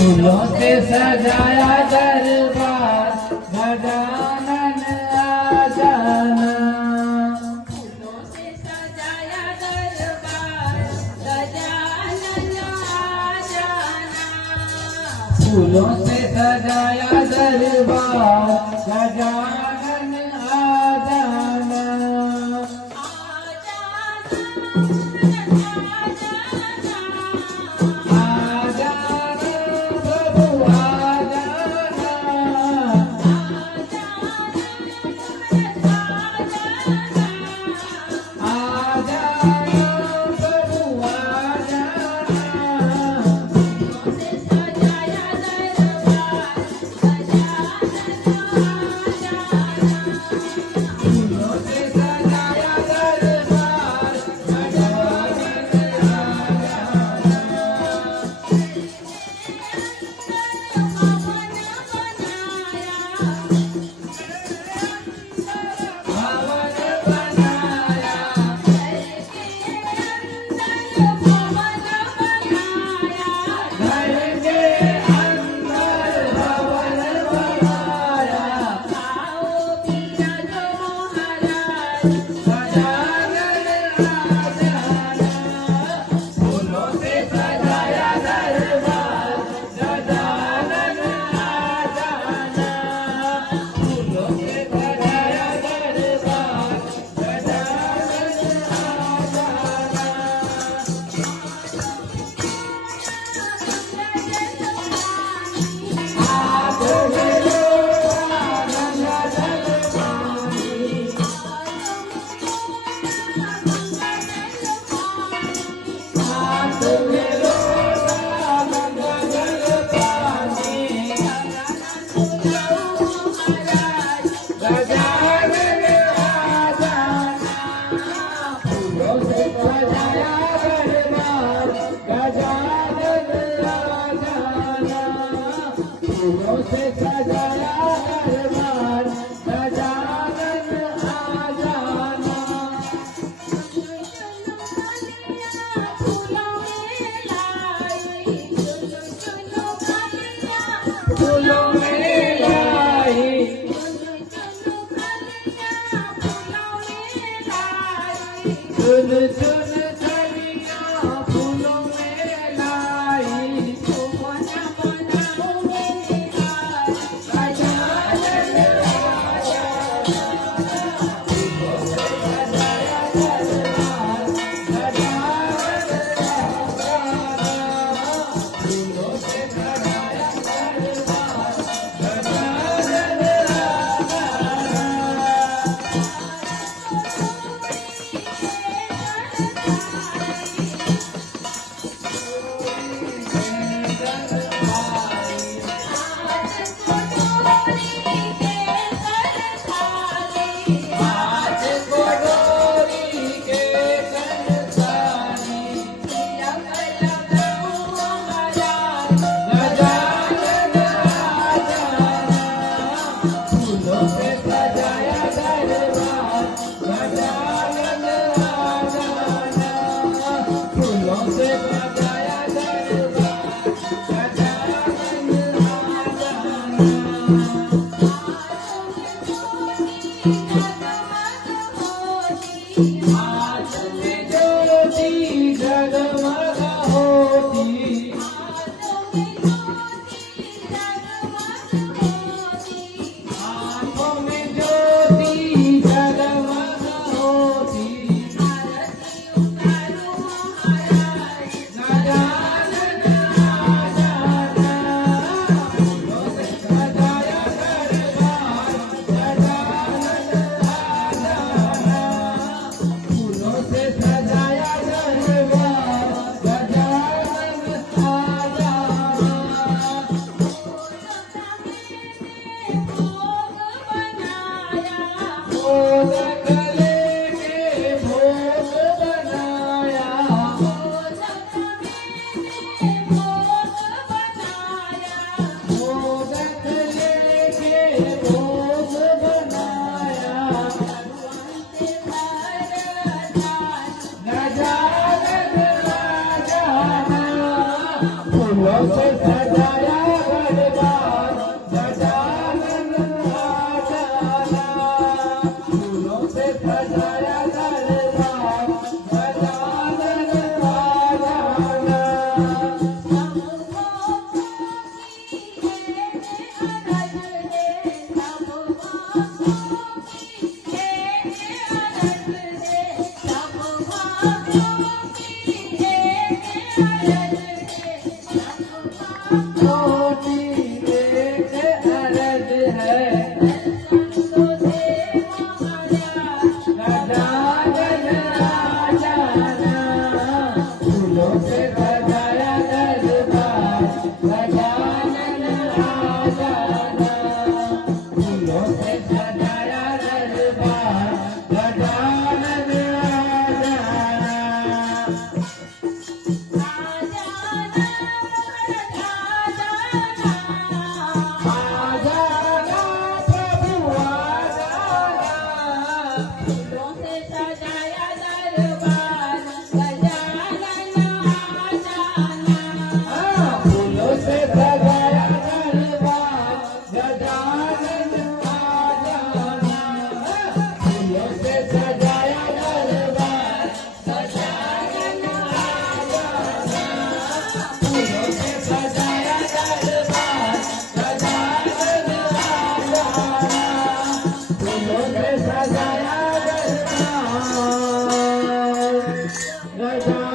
फूलों से सजाया दरबार गजानन आ जाना। फूलों से सजाया दरबार गजानन आ जाना। फूलों से सजाया दरबार गजानन आ जाना। फूलों से सजाया दरबार गजानन आ जाना। फूलों में लाई चुन चुन कलियां फूलों में लाई। से सजाया दरबार गजानन आजाना फूलों से सजाया दरबार गजानन आजाना कोटि एक अरज है गजानन आजाना फूलों से सजाया दरबार गजानन आजाना फूलों से सजाया दरबार गजानन आजाना आजाना प्रभु आजाना फूलों से सजाया दरबार गजानन आजाना फूलों से सजाया दरबार गजानन आजाना फूलों से सजाया दरबार गजानन आजाना फूलों से सजाया दरबार गजानन आजाना फूलों से सजाया दरबार गजानन